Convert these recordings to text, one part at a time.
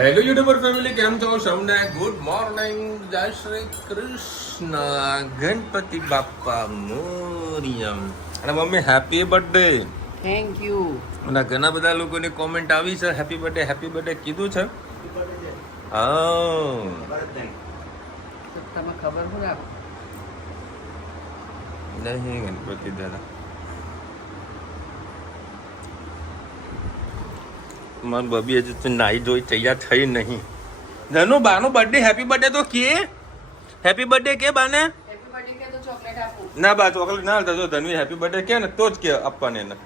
Hello YouTuber family, કેમ છો? સૌને ગુડ મોર્નિંગ, જય શ્રી કૃષ્ણ, ગણપતિ બાપ્પા મોરિયમ. અને mummy happy birthday. Thank you. અને ઘણા બધા લોકોની કોમેન્ટ આવી છે, હેપી બર્થડે કીધું છે. હા, તમે ખબર શું રાખો? નહીં ગણપતિ દાદા, મારી બબી હજુ નાઈ જોઈ તૈયાર થઈ નહીં. ધનુ બાનો બર્થડે હેપી બર્થડે તો કે હેપી બર્થડે કે બાને હેપી બર્થડે કે તો ચોકલેટ આપું. ના બા ચોકલેટ ના હાલતા. જો ધનવી હેપી બર્થડે કે ને તો જ કે આપવાને એને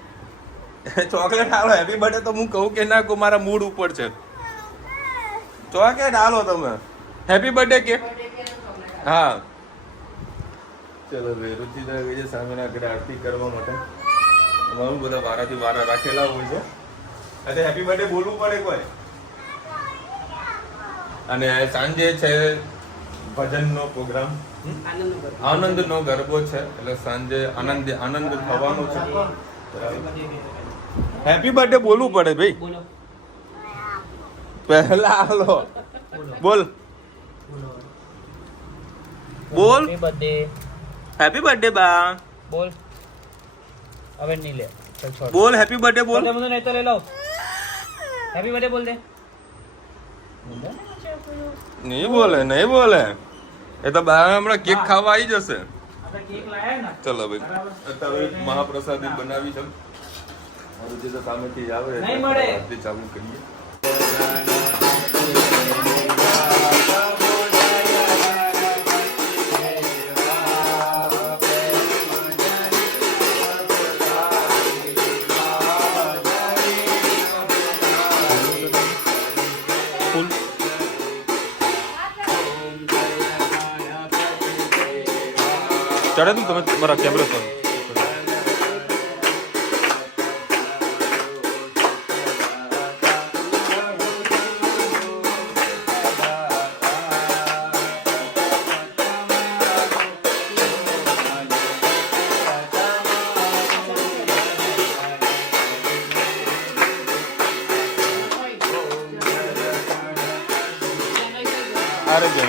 ચોકલેટ હાલો. હેપી બર્થડે તો હું કહું કે ના કહું, મારા મૂડ ઉપર છે. ચોકલેટ હાલો તમે, હેપી બર્થડે કે. હા ચલો વેરુચિ ગઈ છે સામેના ઘરે આરતી કરવા માટે. અમારું બધા વારાથી વારા રાખેલા હોય છે. એટલે હેપી બર્થડે બોલવું પડે કોઈ. અને સાંજે છે ભજનનો પ્રોગ્રામ, આનંદનો ગરબો છે. એટલે સાંજે આનંદ થવાનો છે. હેપી બર્થડે બોલવું પડે ભાઈ. પહેલા હાલો બોલ બોલ હેપી બર્થડે બા બોલ. હવે નહીં લે, ચલ છોડ. બોલ હેપી બર્થડે બોલ. બોલ મને નહીં તો લઈ લો. હેપી બર્થડે બોલ દે. નહીં બોલે એ તો બહાર હમણાં કેક ખાવા આવી જશે. આપણે કેક લાયા ને. ચલો ભાઈ, અત્યારે મહાપ્રસાદી બનાવી છે. મારું જે સામેથી આવે નહીં મળે. આરતી ચાલુ કરીએ. ચડે તું તમે મારા કેમેરા પર. અરે જય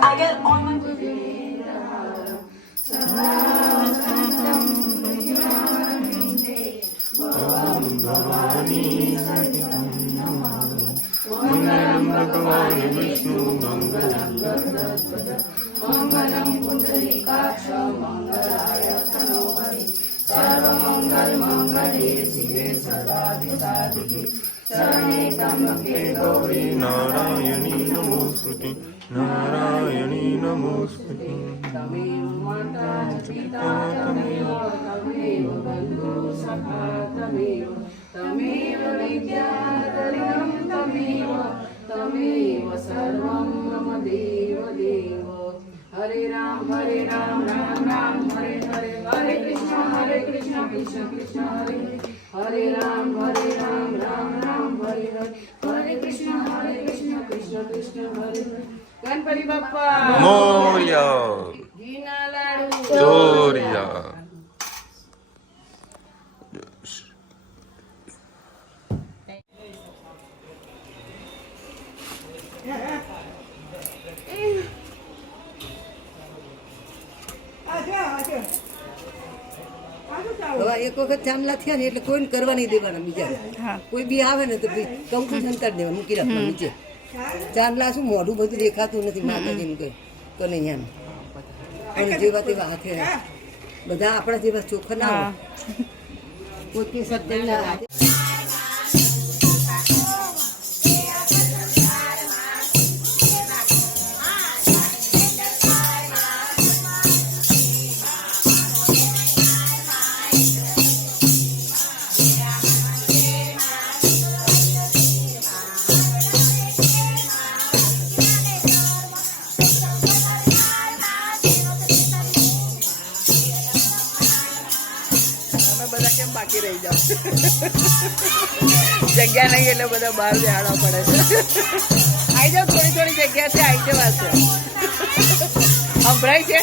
I get on my Mangalam Pundarikaksha Mangalaya Tanopari Sarva Mangal Mangale Sive Sarvaditadiki Sarane Tamake Gauri નારાયણી નમોસ્તુતિ નારાયણી નમોસ્તુતિ. તમેવ માતા પિતા તમેવ તમેવ બંધુ સખા તમેવ તમેવ વિદ્યા તરિણમ તમેવ તમેવ સર્વમ મમ દેવ દેવ. હરે રામ રામ રામ હરે હરે હરે કૃષ્ણ કૃષ્ણ કૃષ્ણ હરે હરે રામ રામ રામ હરે હરે હરે કૃષ્ણ કૃષ્ણ કૃષ્ણ હરે હરે ગણપતિ બાપ્પા મોર્યા ઘીના લાડુ ચોરિયા હવે એક વખત ચાંદલા થયા ને એટલે કોઈને કરવા નહીં દેવાના બીજા કોઈ બી આવે ને તો કંકુ સંતાડ દેવા મૂકી રાખવા નીચે ચાંદલા શું મોઢું બધું દેખાતું નથી માતાજીનું કઈ તો નહીં એમ પણ જેવા તેવા હાથે બધા આપણા જેવા ચોખ્ખા ના હોય પોતે સત્યના હાથે બધા કેમ બાકી રહી જાવ જગ્યા નહીં એટલે બધા બહાર બેહાડવા પડે છે આવી જાવ થોડી થોડી જગ્યા છે આવી જવાશે સંભળાય છે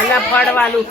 અલા ફળવાલું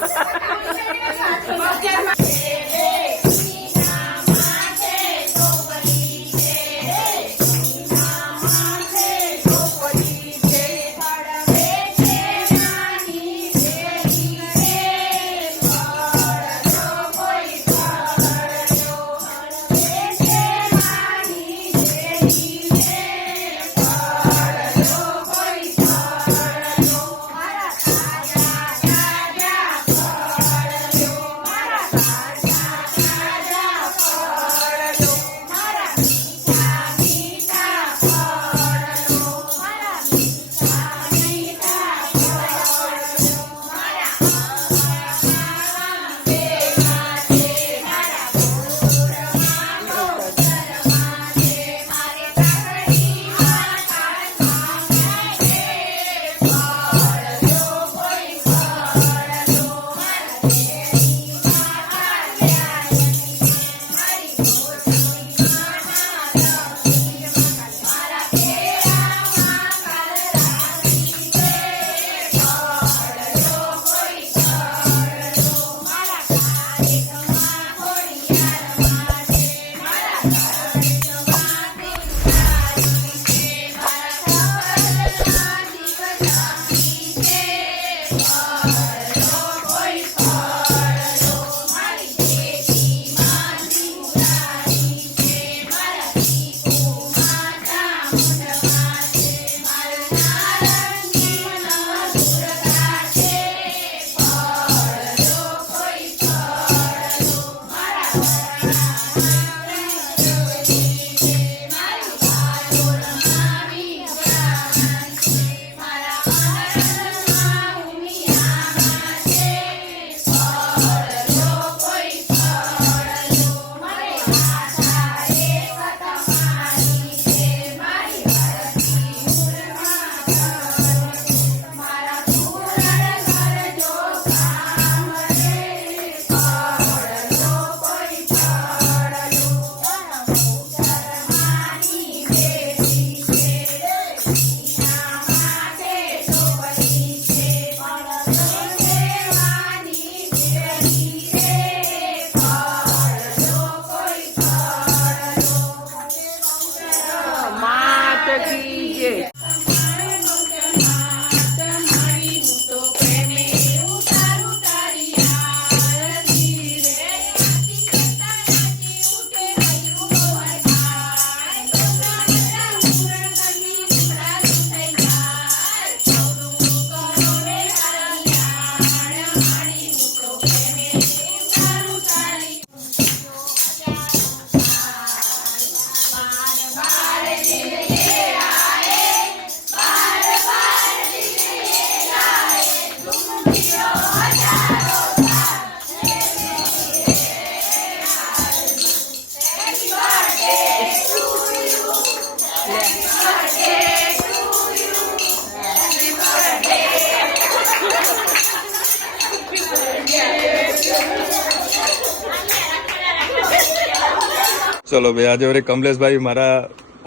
ચલો ભાઈ, આજે વળી કમલેશભાઈ મારા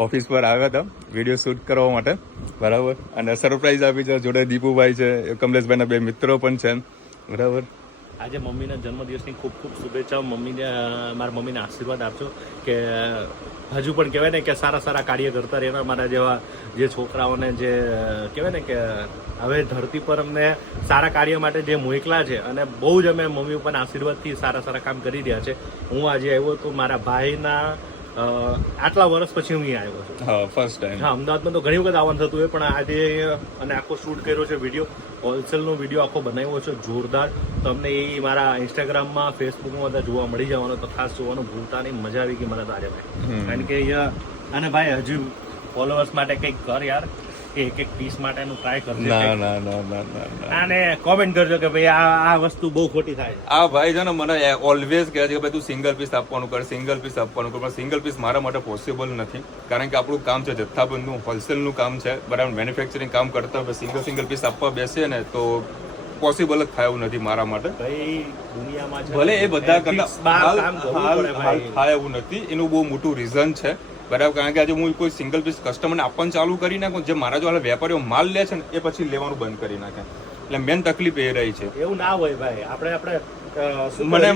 ઓફિસ પર આવ્યા હતા વિડીયો શૂટ કરવા માટે, બરાબર. અને સરપ્રાઈઝ આપી છે. જોડે દીપુભાઈ છે, કમલેશભાઈના બે મિત્રો પણ છે, બરાબર. આજે મમ્મીના જન્મદિવસની ખૂબ ખૂબ શુભેચ્છાઓ. મારા મમ્મીને આશીર્વાદ આપજો કે હજુ પણ કહેવાય ને કે સારા સારા કાર્ય કરતા રહેવા. મારા જેવા જે છોકરાઓને જે કહેવાય ને કે હવે ધરતી પર અમને સારા કાર્ય માટે જે મોકલા છે અને બહુ જ અમે મમ્મી પપ્પાના આશીર્વાદથી સારા સારા કામ કરી રહ્યા છે. હું આજે આવ્યો તો મારા ભાઈના આટલા વર્ષ પછી હું અહીંયા આવ્યો છું. હા, ફર્સ્ટ ટાઈમ. હા, અમદાવાદમાં તો ઘણી વખત આવવાનું થતું હોય, પણ આજે અને આખો શૂટ કર્યો છે વિડીયો, હોલસેલનો વિડીયો આખો બનાવ્યો છે જોરદાર. તમને એ મારા ઇન્સ્ટાગ્રામમાં, ફેસબુકમાં બધા જોવા મળી જવાનો, તો ખાસ જોવાનું ભૂલતા નહીં. મજા આવી ગઈ મને તો આજે ભાઈ, કારણ કે અહીંયા અને ભાઈ હજુ ફોલોઅર્સ માટે કંઈક કર યાર, કે એક એક પીસ માટેનું ટ્રાય કરજો. ના ના ના ના ના. અને કોમેન્ટ કરજો કે ભાઈ આ વસ્તુ બહુ ખોટી થાય છે. આ ભાઈ છે ને મને ઓલવેઝ કહે છે કે ભાઈ તું સિંગલ પીસ આપવાનું કર, સિંગલ પીસ આપવાનું કર. પણ સિંગલ પીસ મારા માટે પોસિબલ નથી, કારણ કે આપણું કામ છે જથ્થાબંધનું, હોલસેલનું કામ છે, બરાબર. મેન્યુફેક્ચરિંગ કામ કરતા હોય, સિંગલ પીસ આપવા બેસીએ ને તો પોસિબલ જ થાય એવું નથી મારા માટે. ભાઈ દુનિયામાં છે ભલે એ બધા કરતા કામ કરવું પડે ભાઈ. થાય એવું નથી, એનું બહુ મોટું રીઝન છે. બરાબર, કારણ કે આજે હું કોઈ સિંગલ પીસ કસ્ટમરને આપવાનું ચાલુ કરી નાખું, જે મારા જો વેપારીઓ માલ લે છે ને એ પછી લેવાનું બંધ કરી નાખે. એટલે મેન તકલીફ એ રહી છે. એવું ના હોય ભાઈ, આપણે મને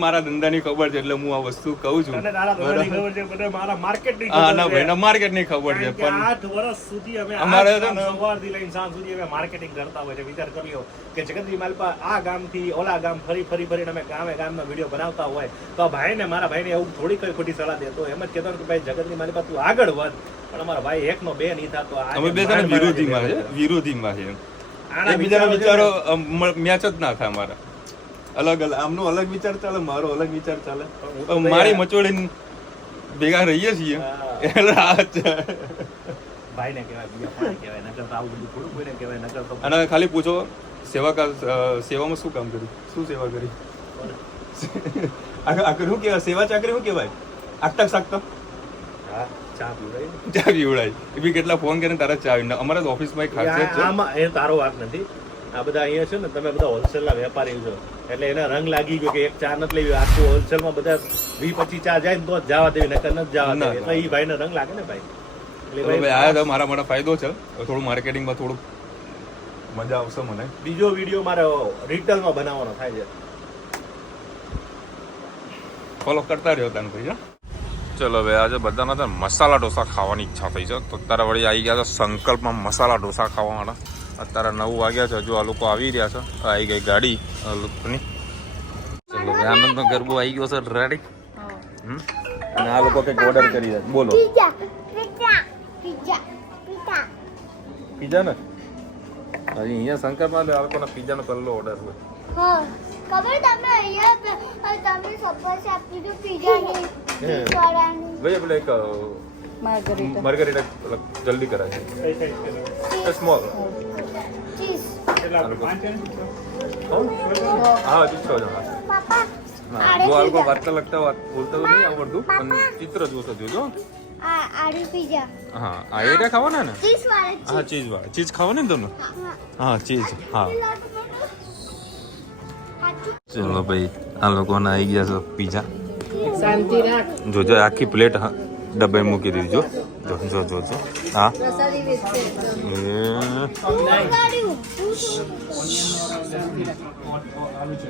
મારા ધંધાની ખબર છે, એટલે હું આ વસ્તુ કહું છું. મારા માર્કેટની હા ના ભાઈ, માર્કેટની ખબર છે, પણ 8 વર્ષ સુધી અમે અમારે સવારથી લઈને સાંજ સુધી અમે માર્કેટિંગ કરતા હોય છે. વિચાર કર્યો કે જગતજી માલપા આ ગામથી ઓલા ગામ ફરીને અમે ગામના વિડીયો બનાવતા હોય તો મારા ભાઈને એવું થોડી કઈ ખોટી સલાહ દેતો, એમ જ કહેતો કે ભાઈ જગતજી માલપા તું આગળ વધ, પણ અમારા ભાઈ એકનો બે નહીં થતો. અમે બે જણા વિરોધીમાં છે. એકબીજાના વિચારો મેચ જ ના થાય અમારા. અલગ આમનો અલગ વિચાર ચાલે, મારો અલગ વિચાર ચાલે, મારી મચોડી ભેગા રહીએ છીએ. ભાઈને કહેવાય, બીજા પાણી કહેવાય, નકર તો આવું બધું થોડું કોઈને કહેવાય, નકર તો. અને ખાલી પૂછો સેવામાં શું કામ કર્યું, શું સેવા કરી? આખર શું કહેવાય, સેવા ચાકરી શું કહેવાય? આકતા સાકતા હા, ચા પીવડાય એ બી કેટલા ફોન કરીને તારા ચા આવી. અમારા ઓફિસમાં એક ખાસિયત છે. આમાં એ તારો વાત નથી. આ બધા અહીંયા છે ને, તમે બધા હોલસેલના વેપારી છો, એટલે એને રંગ લાગી ગયો કે એક ચા નથી લેવી. આખું હોલસેલમાં બધા 20-25 ચા જાય ને તો જ જવા દેવી, નકર નથી જવા દેવી. એટલે એ ભાઈને રંગ લાગે ને ભાઈ. એટલે ભાઈ આ તો મારા માટે ફાયદો છે. થોડું માર્કેટિંગમાં થોડું મજા આવશે મને. બીજો વિડીયો મારે રિટેલમાં બનાવવાનો થાય છે, ફોલો કરતા રહ્યો તાન ભાઈ. ચલો હવે આજે બધાના તો મસાલા ઢોસા ખાવાની ઈચ્છા થઈ છે, તો અત્યારે વળી આવી ગયા છે સંકલ્પમાં મસાલા ઢોસા ખાવા માટે. અત્યારે 9 વાગ્યા છે, હજુ આ લોકો આવી રહ્યા છે. આવી ગઈ ગાડી આ લોકોની. ચલો હવે આનંદનો ગરબો આવી ગયો છે રેડી. અને આ લોકો કંઈક ઓર્ડર કરી રહ્યા છે. બોલો પીઝા ને અહીંયા શંકરમાં આ લોકોના પીઝાનો પહેલો ઓર્ડર હોય. ખબર તમે અહીંયા તમે સપોઝ આપી દો પીઝાની વાળાની ભાઈ આપણે એક માર્ગરીટા જલ્દી કરાય છે, સ્મોલ ચીઝ હા હજી 6 જણા. પાપા જો આ લોકો વાંચતા લગતા બોલતા તો નહીં આવડતું, પણ ચિત્ર જોશો જોજો. આડી પીઝા હા આ એરિયા ખાવાના ને? ચીઝ વાળા હા ચીઝ વાળા. ચીઝ ખાવાની ને તમને? હા ચીઝ. હા ચલો ભાઈ આ લોકોને આવી ગયા છે પીઝા. શાંતિ રાખ. જોજો આખી પ્લેટ ડબ્બે મૂકી દીધી. જો હા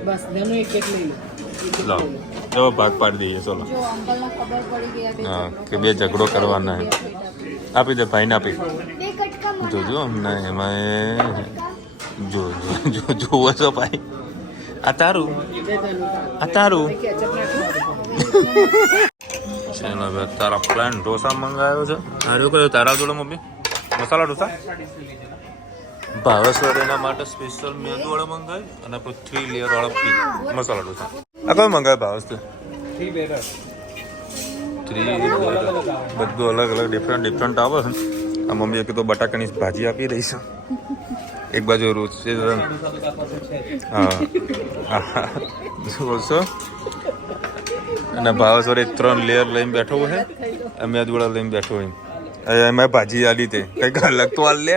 બસ ધનુ એક લઈ લો. ચલો ભાગ પાડી દઈએ. ચલો હા કે બે ઝઘડો કરવાના હે. આપી દે ભાઈને આપી. જોજો અમને એમાં જોવો છો ભાઈ. આ તારું ચાલો હવે તારા પ્લાન ઢોસા મંગાવ્યો છે. હાર્યો કયો તારા જોડે મમ્મી? મસાલા ઢોસા. ભાવેશ્વરીના માટે સ્પેશિયલ મેંદુ વાળા મંગાવ્યું અને પછી 3 લેયર વાળા મસાલા ઢોસા. આ કયો મંગાવ્યું ભાવેશ? 3 લેયર બધું અલગ અલગ ડિફરન્ટ આવે છે. આ મમ્મીએ કીધું બટાકાની ભાજી આપી રહી છે. એક બાજુ રોજ છે હા બોલશો. અને ભાવેશ્વરી 3 લેયર લઈને બેઠો હોય, અમે દોડા લઈને બેઠો હોય. એમાં ભાજી આલી તે કંઈક અલગ તો હાલ લે.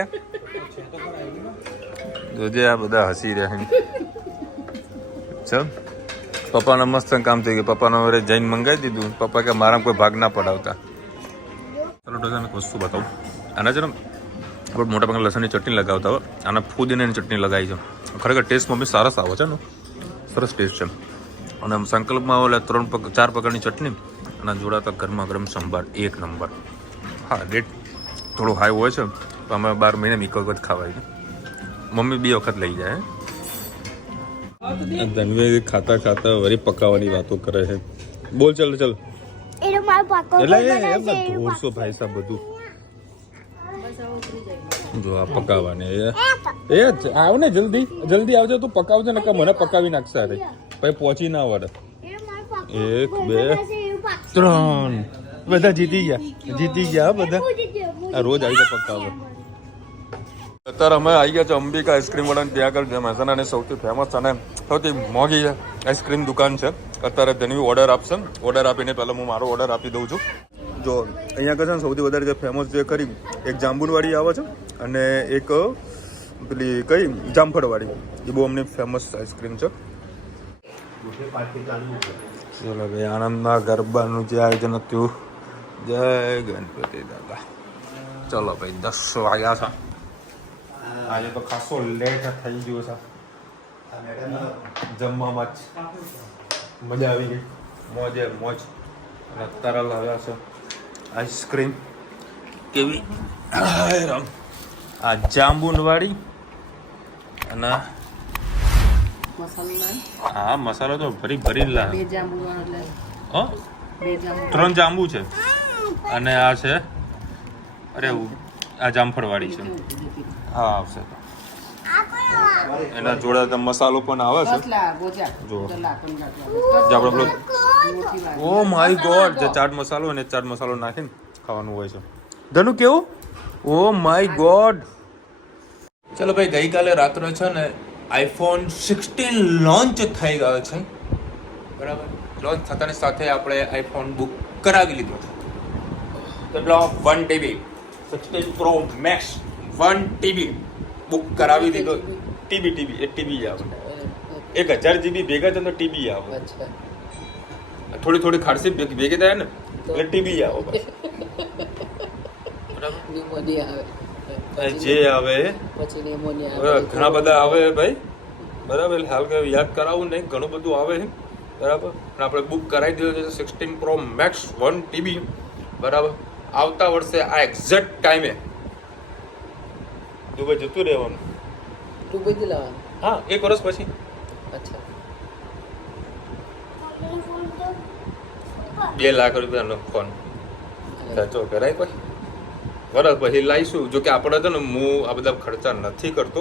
જોજે આ બધા હસી રહ્યા. ચલ પપ્પાને મસ્ત કામ થઈ ગયું. પપ્પાને હવે જઈને મંગાવી દીધું. પપ્પા કે મારા કોઈ ભાગ ના પડાવતા. ચલો ઢોસાને વસ્તુ બતાવું. આના છે ને આપણે મોટા ભાગના લસણની ચટણી લગાવતા હોય, આના ફુદીનાની ચટણી લગાવી છે. ખરેખર ટેસ્ટ મમ્મી સરસ આવે છે ને, સરસ ટેસ્ટ છે. અને સંકલ્પમાં ઓલા 4 પ્રકારની ચટણી અને જોડાતા ગરમા ગરમ સંભાર 1 નંબર. હા રેટ થોડો હાઈ હોય છે, તો અમે 12 મહિને એક વખત ખાવાય છે. મમ્મી 2 વખત લઈ જાય. ધનવી ખાતા વળી પકાવવાની વાતો કરે છે. બોલ ચાલ એટલે દોઢસો ભાઈ સાહેબ બધું જો આ પકાવવાની એ આવ ને જલ્દી આવજો. તું પકાવજો ને મને પકાવી નાખશે. અરે પછી પહોંચી ના વળે. 1 2 3 બધા જીતી ગયા બધા. આ રોજ આવી જાય પકાવવા. અત્યારે અમે આવી ગયા છે અંબિકા આઈસ્ક્રીમ વાળાને. ત્યાં આગળ જે મહેસાણાની સૌથી ફેમસ અને સૌથી મોંઘી આઈસ્ક્રીમ દુકાન છે. અત્યારે ધનવી ઓર્ડર આપશે. ઓર્ડર આપીને પહેલાં હું મારો ઓર્ડર આપી દઉં છું. જો અહીંયા આગળ છે ને સૌથી વધારે જે ફેમસ જે ખરી એક જાંબુનવાળી આવે છે અને એક પેલી કઈ જામફળવાળી. એ બહુ અમને ફેમસ આઈસ્ક્રીમ છે. ચલો ભાઈ આણંદમાં ગરબાનું જે આયોજન હતું જય ગણપતિ દાદા. ચલો ભાઈ 10 વાગ્યા છે. આજે તો ખાસો લેટ થઈ ગયો છે જમવામાં જ. મજા આવી ગઈ, મોજે મોજ. અને અત્યારે લાવ્યા છે આઈસ્ક્રીમ. કેવી રામ, આ જાંબુનવાળી. અને હા મસાલો તો ભરી ભરી લાવે. હા 3 જાંબુ છે અને આ છે અરે આ જામફળવાળી છે. હા આવશે તો એના જોડે તો મસાલો પણ આવે છે. જો આપણે પેલો ઓ માય ગોડ જે ચાટ મસાલો અને ચાટ મસાલો નાખીને ખાવાનું હોય છે. ધનુ કેવું? Oh my God. ચલો ભાઈ, ગઈકાલે રાત્રે છે ને આઈફોન 16 લોન્ચ થઈ ગયો છે. બરાબર, લોન્ચ થતાની સાથે આપણે આઈફોન બુક કરાવી લીધો. કેટલો? 1 TB 16 Pro Max 1 TB book કરાવી દીધો. TB એ TB આવે. 1000 GB ભેગા થાય તો TB આવે. થોડી થોડી ખાડસી ભેગી થાય ને એટલે TB આવે. બરાબર, જે આવે ઘણા બધા આવે ભાઈ. બરાબર, હાલ કે યાદ કરાવવું નહીં, ઘણું બધું આવે છે. બરાબર, અને આપણે બુક કરાવી દીધો છે 16 Pro Max 1 TB. બરાબર, આવતા વર્ષે આ એક્ઝેક્ટ ટાઈમે દુબઈ જતું રહેવાનું. દુબઈથી લાવવાનું? હા, 1 વર્ષ પછી. અચ્છા. 2 લાખ રૂપિયાનો ફોન ખર્ચો કરાય પછી વરસ પછી લાવીશું. જો કે આપણે છે ને હું આ બધા ખર્ચા નથી કરતો.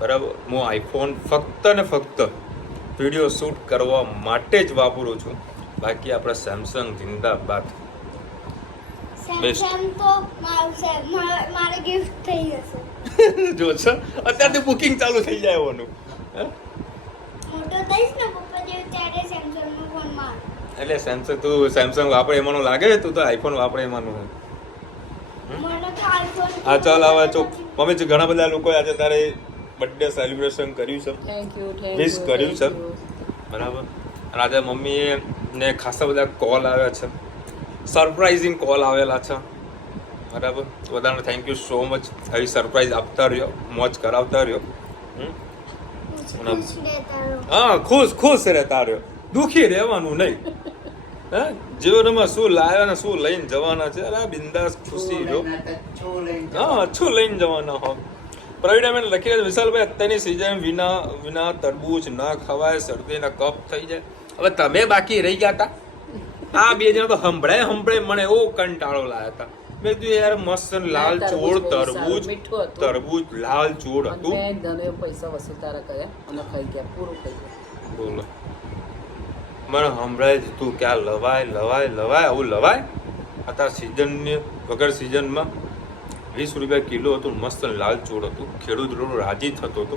બરાબર, હું આઈફોન ફક્ત ને ફક્ત વિડીયો શૂટ કરવા માટે જ વાપરું છું. બાકી આપણે સેમસંગ જિંદાબાદ. સેમસંગ તો મારે ગિફ્ટ થઈ જશે. જો છે અત્યારથી બુકિંગ ચાલુ થઈ જાય એવાનું. મોટો થઈશ ને પપ્પા જેવું ત્યારે સેમસંગનો ફોન માર. એટલે સેમસંગ, તું સેમસંગ વાપરે એમાંનું લાગે, તું તો આઈફોન વાપરે એમાંનું. મને તો આઈફોન. હા ચાલ આવે ચો. મમ્મી છે ઘણા બધા લોકોએ આજે તારે બર્થડે સેલિબ્રેશન કર્યું છે, થેન્ક યુ. વિશ કર્યું છે. બરાબર, અને આજે મમ્મીએ ને ખાસા બધા કોલ આવ્યા છે, સરપ્રાઇઝિંગ કોલ આવેલા છે. બરાબર, બધાને થેન્ક યુ સો મચ. આવી સરપ્રાઈઝ આપતા રહ્યો, મોજ કરાવતા રહ્યો. હા, ખુશ રહેતા રહ્યો, દુઃખી રહેવાનું નહીં. હા, જીવનમાં શું લાવ્યા ને શું લઈને જવાના છે, અરે બિંદાસ ખુશી રહ્યો. હા, શું લઈને જવાના હો. પ્રવીણાબેન લખી રહ્યા વિશાલભાઈ, અત્યારની સિઝન વિના તરબૂચ ના ખવાય, શરદીના કફ થઈ જાય. હવે તમે બાકી રહી ગયા હતા. આ 2 જણા તો હંભળાય મને એવો કંટાળો લાયા હતા. મેં કીધું યાર મસ્ત લાલ ચોળ તરબૂચ લાલ ચોળ હતું. પૈસા વસૂલતારા કર્યા અને ખાઈ ગયા, પૂરું ખાઈ ગયા. બોલો, મને હંભળાય તું ક્યાં લવાય આવું લવાય. અત્યારે સિઝનની વગર સિઝનમાં 20 રૂપિયા કિલો હતું, મસ્ત લાલ ચોળ હતું. ખેડૂત રાજી થતો હતો.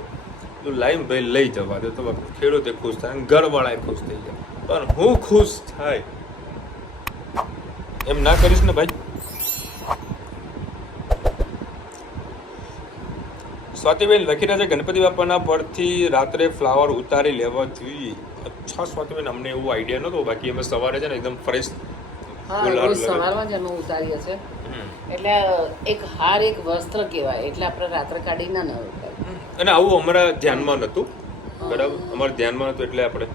તું લાઈન ભાઈ લઈ જવા દે તો ખેડૂતે ખુશ થાય, ઘરવાળાએ ખુશ થઈ જાય. પણ હું ખુશ થાય એમ ના કરીશ ને ભાઈ. સ્વાતિબેન લખી રહ્યા છે ગણપતિ બાપાના પરથી રાત્રે ફ્લાવર ઉતારી લેવા જોઈએ. અચ્છા સ્વાતિબેન, અમને એવું આઈડિયા નહોતો. બાકી અમે સવારે છે ને એકદમ ફ્રેશ સવારમાં જ અમે ઉતારીએ છીએ. એટલે એક હાર એક વસ્ત્ર કહેવાય, એટલે આપણે રાત્રે કાઢી ના ઉતારીએ. અને આવું અમારા ધ્યાનમાં નહોતું. બરાબર, અમારા ધ્યાનમાં નહોતું એટલે આપણે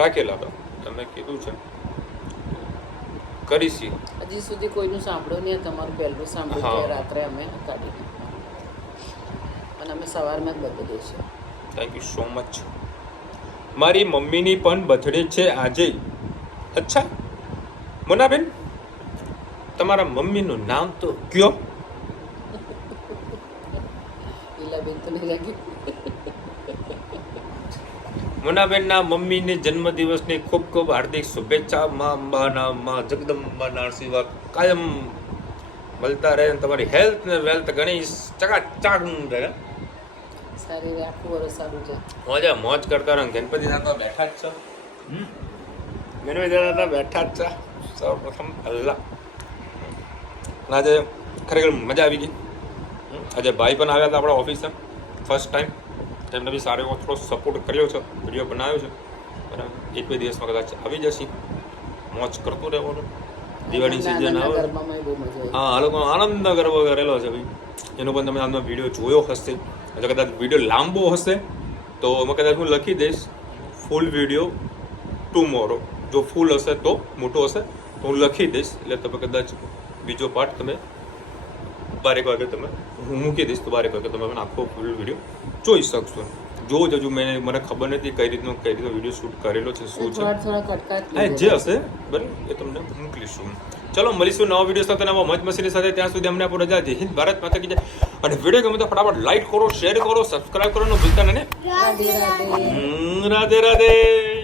રાખેલા હતા. તમે કીધું છે કરીશી. હજી સુધી કોઈનું સાંભળ્યું નહીં, તમારું પહેલું સાંભળ્યું કે રાત્રે અમે કાઢી અને અમે સવારમાં જ બદલીએ છીએ. Thank you so much. મારી મમ્મીની પણ બર્થડે છે આજે. અચ્છા મોનાબેન, તમારા મમ્મીનું નામ તો કયો? ઈલાબેન તો નહીં લાગ્યું. મોનાબેનના મમ્મીની જન્મદિવસની ખૂબ ખૂબ હાર્દિક શુભેચ્છા. મા અંબાના, મા જગદંબાના આશીર્વાદ કાયમ મળતા રહે. તમારી હેલ્થ ને વેલ્થ ઘણી ચકાચક રહે. સારી રહે, આખું વર્ષ સારું છે. મોજ કરતા રહો. ગણપતિ દાદા બેઠા જ છે. ગણપતિ દાદા બેઠા જ છે. સૌપ્રથમ અલ્લાહ. આજે ખરેખર મજા આવી ગઈ. આજે ભાઈ પણ આવ્યા હતા આપણા ઓફિસે ફર્સ્ટ ટાઈમ. એમને બી સારો એવો થોડો સપોર્ટ કર્યો છે, વિડીયો બનાવ્યો છે. બરાબર, 1-2 દિવસમાં કદાચ આવી જશે. મોજ કરતું રહેવાનું. દિવાળી સિઝન આવે ગરબામાં બહુ મજા આવી. હા આ લોકો આનંદ ગરબો કરેલો છે ભાઈ. એનો પણ તમે આનો વિડીયો જોયો હશે. જો કદાચ વિડીયો લાંબો હશે તો એમાં કદાચ હું લખી દઈશ ફૂલ વિડીયો ટુમોરો. જો ફૂલ હશે તો મોટો હશે તો હું લખી દઈશ, એટલે તમે કદાચ બીજો પાર્ટ તમે 12 વાગે તમે હું મૂકી દઈશ તો 12 વાગે તમે આખો ફૂલ વિડીયો જોઈ શકશો. જો હજુ મને ખબર નથી કઈ રીતનો વિડીયો શૂટ કરેલો છે શું છે. થોડા કટકાટ હા જે હશે બરાબર એ તમને મોકલીશું. ચલો મળીશું નવા વિડીયો સાથે નવા મજ મસ્તી સાથે. ત્યાં સુધી અમને આપો રજા. જય હિન્દ, ભારત માતા કી જય. અને વિડીયો ગમે તો ફટાફટ લાઈક કરો, શેર કરો, સબસ્ક્રાઇબ કરો, ભૂલતા નહીં. રાધે રાધે. રાધે રાધે.